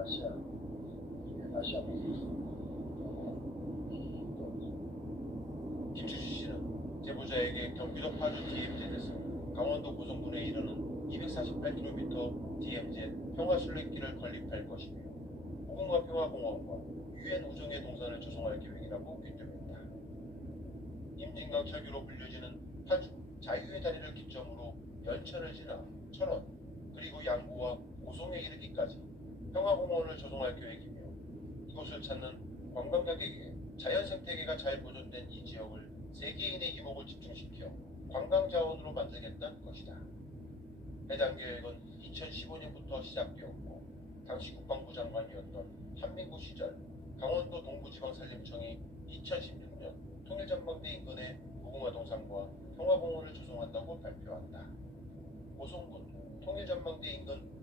아시아 아시아 김주시 씨는 제보자에게 경기도 파주 DMZ에서 강원도 고성군에 이르는 248km DMZ 평화순례길을 건립할 것이며 무궁화 평화공원과 유엔 우정의 동산을 조성할 계획이라고 균점했다. 임진강 철교로 불려지는 파주 자유의 다리를 기점으로 연천을 지나 천원 그리고 양구와 오송에 이르기까지 평화공원을 조성할 계획이며 이곳을 찾는 관광객에게 자연 생태계가 잘 보존된 이 지역을 세계인의 이목을 집중시켜 관광 자원으로 만들겠다는 것이다. 해당 계획은 2015년부터 시작되었고 당시 국방부 장관이었던 한민구 시절 강원도 동부지방산림청이 2016년 통일전망대 인근에 무궁화 동산과 평화공원을 조성한다고 발표한다. 고성군 통일전망대 인근